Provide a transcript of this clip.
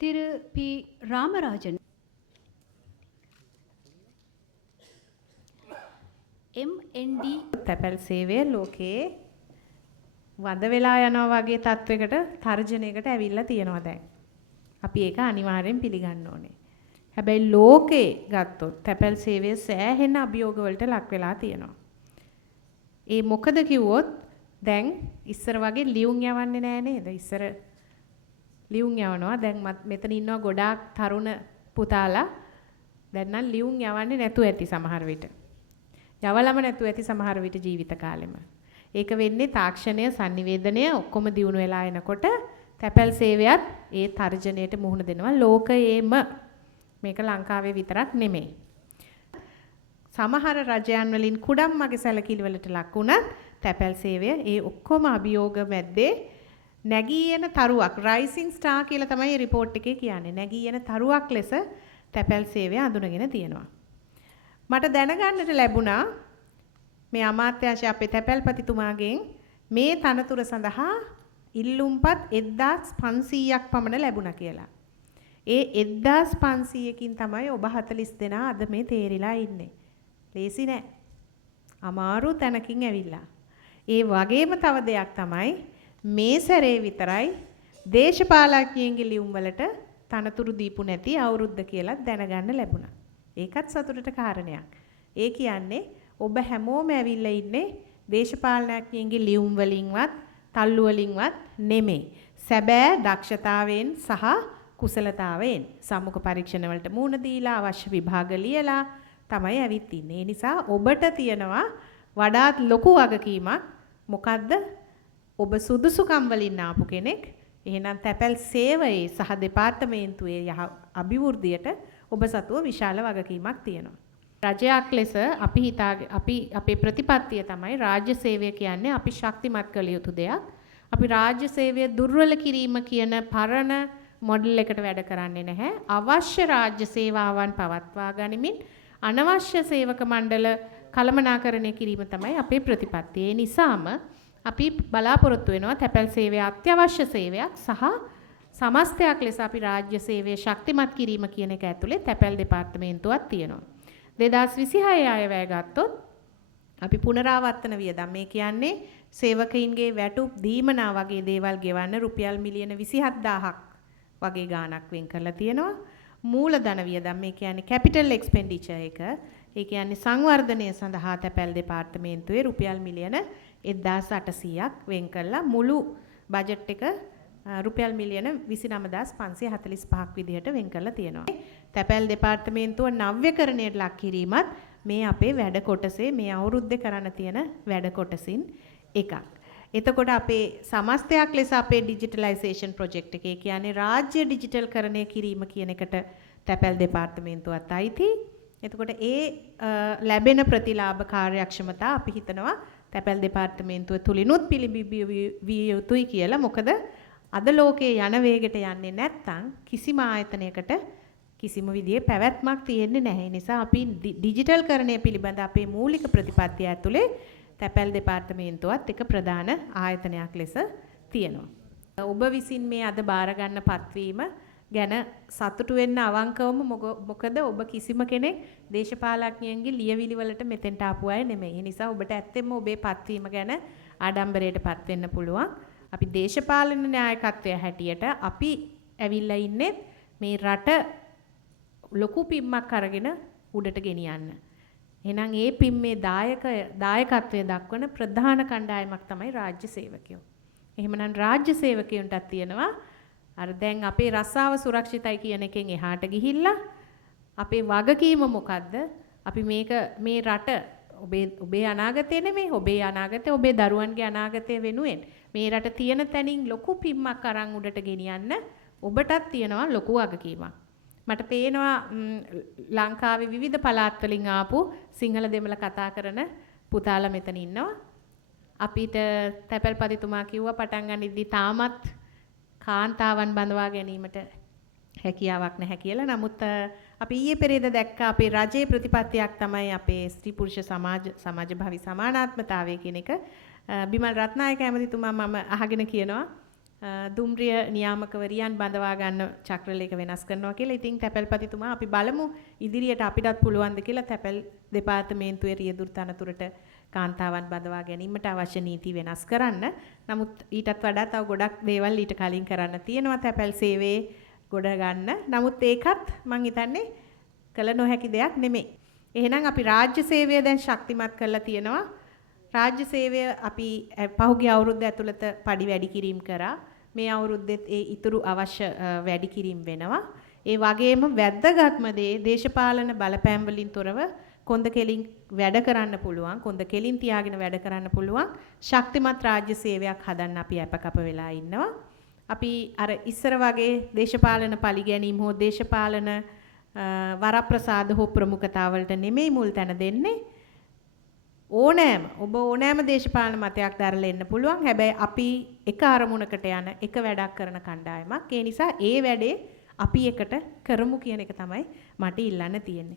திரு B. Ramarajan. MND තැපැල් සේවය ලෝකයේ වඳ වෙලා යනවා වගේ තත්වයකට තර්ජනයකට ඇවිල්ලා තියෙනවා දැන්. අපි ඒක අනිවාර්යෙන් පිළිගන්න ඕනේ. හැබැයි ලෝකේ ගත්තොත් තැපැල් සේවය සෑහෙන අභියෝග වලට ලක් වෙලා තියෙනවා. ඒ මොකද කිව්වොත් දැන් ඉස්සර වගේ ලියුම් යවන්නේ නැහැ නේද? ඉස්සර ලියුම් යවනවා. දැන් මෙතන ඉන්නවා ගොඩාක් තරුණ පුතාලා. දැන් නම් ලියුම් යවන්නේ නැතුව ඇති සමහර විට. යවලම නැතුව ඇති සමහර විට ජීවිත කාලෙම. ඒක වෙන්නේ තාක්ෂණය sannivedanaya ඔක්කොම දියුණු වෙලා එනකොට තැපැල් සේවයත් ඒ තර්ජනයට මුහුණ දෙනවා ලෝකයේම. මේක ලංකාවේ විතරක් නෙමෙයි. සමහර රජයන් වලින් කුඩම්මගේ සැලකිලි වලට ලක් වුණත් තැපැල් සේවය ඒ ඔක්කොම අභියෝග මැද්දේ නැගී යන තරුවක් rising star කියලා තමයි report එකේ කියන්නේ. නැගී යන තරුවක් ලෙස තැපැල් සේවය අඳුනගෙන තියෙනවා. මට දැනගන්නට ලැබුණා මේ අමාත්‍යාංශය අපේ තැපැල්පතිතුමාගෙන් මේ තනතුර සඳහා ඉල්ලුම්පත් 1500ක් පමණ ලැබුණා කියලා. ඒ 1500කින් තමයි ඔබ 40 දෙනා අද මේ තේරිලා ඉන්නේ. ලේසි නෑ. අමාරු තැනකින් ඇවිල්ලා. ඒ වගේම තව දෙයක් තමයි මේ සැරේ විතරයි දේශපාලඥයන්ගේ ලියුම් වලට තනතුරු දීපු නැති අවුරුද්ද කියලා දැනගන්න ලැබුණා. ඒකත් සතුටට කාරණයක්. ඒ කියන්නේ ඔබ හැමෝම ඇවිල්ලා ඉන්නේ දේශපාලනඥයන්ගේ ලියුම් වලින්වත් තල්ලු වලින්වත් නෙමෙයි. සැබෑ දක්ෂතාවයෙන් සහ කුසලතාවයෙන් සම්මුඛ පරීක්ෂණ වලට මුහුණ දීලා අවශ්‍ය විභාග ලියලා තමයි ඇවිත් ඉන්නේ. ඒ නිසා ඔබට තියෙනවා වඩාත් ලොකු වගකීමක්. මොකද්ද? ඔබ සුදුසුකම් වලින් ආපු කෙනෙක්. එහෙනම් තැපැල් සේවයේ සහ දෙපාර්තමේන්තුවේ අභිවෘද්ධියට ඔබ සතුව විශාල වගකීමක් තියෙනවා. රජයක් ලෙස අපි අපේ ප්‍රතිපත්තිය තමයි රාජ්‍ය සේවය කියන්නේ අපි ශක්තිමත් කළ යුතු දෙයක්. අපි රාජ්‍ය සේවය දුර්වල කිරීම කියන පරණ මොඩල් එකට වැඩ කරන්නේ නැහැ. අවශ්‍ය රාජ්‍ය සේවාවන් පවත්වා ගනිමින් අනවශ්‍ය සේවක මණ්ඩල කළමනාකරණය කිරීම තමයි අපේ ප්‍රතිපත්තිය. ඒ නිසාම අපි බලාපොරොත්තු වෙනවා තැපැල් සේවය අත්‍යවශ්‍ය සේවයක් සහ සමස්තයක් ලෙස අපි රාජ්‍ය සේවය ශක්තිමත් කිරීම කියන එක ඇතුලේ තැපැල් දෙපාර්තමේන්තුවක් තියෙනවා. 2026 අයවැය ගත්තොත් අපි පුනරාවර්තන වියදම් මේ කියන්නේ සේවකයින්ගේ වැටුප් දීමනා වගේ දේවල් ගෙවන්න රුපියල් මිලියන 27000ක් වගේ ගාණක් වෙන් කරලා තියෙනවා. මූලධන වියදම් මේ කියන්නේ කැපිටල් එක්ස්පෙන්ඩිචර් එක. ඒ කියන්නේ සංවර්ධනය සඳහා තැපැල් දෙපාර්තමේන්තුවේ රුපියල් මිලියන 1800ක් වෙන් කරලා මුළු බජට් එක රුපියල් මිලියන 29545ක් විදිහට වෙන් කරලා තියෙනවා. තැපැල් දෙපාර්තමේන්තුව නව්‍යකරණයට ලක් කිරීමත් මේ අපේ වැඩ කොටසේ මේ අවුරුද්දේ කරන්න තියෙන වැඩ කොටසින් එකක්. එතකොට අපේ සමස්තයක් ලෙස අපේ ඩිජිටලයිසේෂන් ප්‍රොජෙක්ට් එකේ කියන්නේ රාජ්‍ය ඩිජිටල්කරණය කිරීම කියන එකට තැපැල් දෙපාර්තමේන්තුවත් අයිති. එතකොට ඒ ලැබෙන ප්‍රතිලාභ කාර්යක්ෂමතා අපි හිතනවා තැපැල් දෙපාර්තමේන්තුව තුලිනුත් පිළිබිඹු යුතුයි කියලා. මොකද අද ලෝකයේ යන වේගයට යන්නේ නැත්නම් කිසිම ආයතනයකට කිසිම විදිහේ පැවැත්මක් තියෙන්නේ නැහැ. නිසා අපි ඩිජිටල්කරණය පිළිබඳ අපේ මූලික ප්‍රතිපත්තිය ඇතුලේ තැපැල් දෙපාර්තමේන්තුවත් එක ප්‍රධාන ආයතනයක් ලෙස තියෙනවා. ඔබ විසින් මේ අද බාර ගන්න පත්වීම ගැන සතුටු වෙන්න අවංකවම මොකද ඔබ කිසිම කෙනෙක් දේශපාලඥයන්ගේ ලියවිලි වලට මෙතෙන්ට ආපු අය නෙමෙයි. ඒ නිසා ඔබට ඇත්තෙන්ම ඔබේ පත්වීම ගැන ආඩම්බරයටපත් වෙන්න පුළුවන්. අපි දේශපාලන න්‍යායකත්වය හැටියට අපි ඇවිල්ලා ඉන්නේ මේ රට ලොකු පිම්මක් අරගෙන උඩට ගෙනියන්න. එහෙනම් ඒ පිම්මේ දායකත්වය දක්වන ප්‍රධාන කණ්ඩායමක් තමයි රාජ්‍ය සේවකයෝ. එහෙමනම් රාජ්‍ය සේවකයන්ටත් තියෙනවා අර දැන් අපේ රස්සාව සුරක්ෂිතයි කියන එකෙන් එහාට ගිහිල්ලා අපේ වගකීම මොකද්ද? අපි මේ රට ඔබේ අනාගතය නෙමෙයි ඔබේ අනාගතය ඔබේ දරුවන්ගේ අනාගතය වෙනුවෙන් මේ රට තියෙන තැනින් ලොකු පිම්මක් අරන් උඩට ගෙනියන්න ඔබටත් තියෙනවා ලොකු වගකීමක්. මට පේනවා ලංකාවේ විවිධ පළාත් වලින් ආපු සිංහල දෙමළ කතා කරන පුතාලා මෙතන ඉන්නවා. අපිට තැපැල්පතිතුමා කිව්වා පටන් ගනිද්දි තාමත් කාන්තාවන් බඳවා ගැනීමට හැකියාවක් නැහැ කියලා. නමුත් අපි ඊයේ පෙරේද දැක්ක අපේ රජයේ ප්‍රතිපත්තියක් තමයි අපේ ස්ත්‍රී පුරුෂ සමාජභාවී සමානාත්මතාවය කියන එක. බිමල් රත්නායක ඇමතිතුමා මම අහගෙන කියනවා දුම්රිය නියාමකවරියන් බඳවා ගන්න චක්‍රලේඛ වෙනස් කරනවා කියලා. ඉතින් තැපැල්පතිතුමා අපි බලමු ඉදිරියට අපිටත් පුළුවන්ද කියලා තැපැල් දෙපාර්තමේන්තුවේ රියදුරු තනතුරට කාන්තාවන් බඳවා ගැනීමට අවශ්‍ය නීති වෙනස් කරන්න. නමුත් ඊටත් වඩා තව ගොඩක් දේවල් ඊට කලින් කරන්න තියෙනවා තැපැල් සේවයේ ගොඩ ගන්න. නමුත් ඒකත් මං හිතන්නේ කළ නොහැකි දෙයක් නෙමෙයි. එහෙනම් අපි රාජ්‍ය සේවය දැන් ශක්තිමත් කරලා තියෙනවා. රාජ්‍ය සේවය අපි පහුගිය අවුරුද්ද ඇතුළත පඩි වැඩි කිරීම කරා. මේ අවුරුද්දෙත් ඒ ඉතුරු අවශ්‍ය වැඩි කිරීම වෙනවා. ඒ වගේම වැද්දගත්ම දේ දේශපාලන බලපෑම් වලින් තොරව කොන්ද කෙලින් වැඩ කරන්න පුළුවන්. කොන්ද කෙලින් තියාගෙන වැඩ කරන්න පුළුවන්. ශක්තිමත් රාජ්‍ය සේවයක් හදන්න අපි අපකප වෙලා ඉන්නවා. අපි අර ඉස්සර වගේ දේශපාලන පරිගැනීම් හෝ දේශපාලන වරප්‍රසාද හෝ ප්‍රමුඛතාවලට නෙමෙයි මුල් තැන දෙන්නේ. ඔබ ඕනෑම දේශපාලන මතයක් දරලා එන්න පුළුවන්. හැබැයි අපි එක අරමුණකට යන එක වැඩක් කරන කණ්ඩායමක්. ඒ නිසා ඒ වැඩේ අපි එකට කරමු කියන එක තමයි මට ඉල්ලන්න තියෙන්නේ.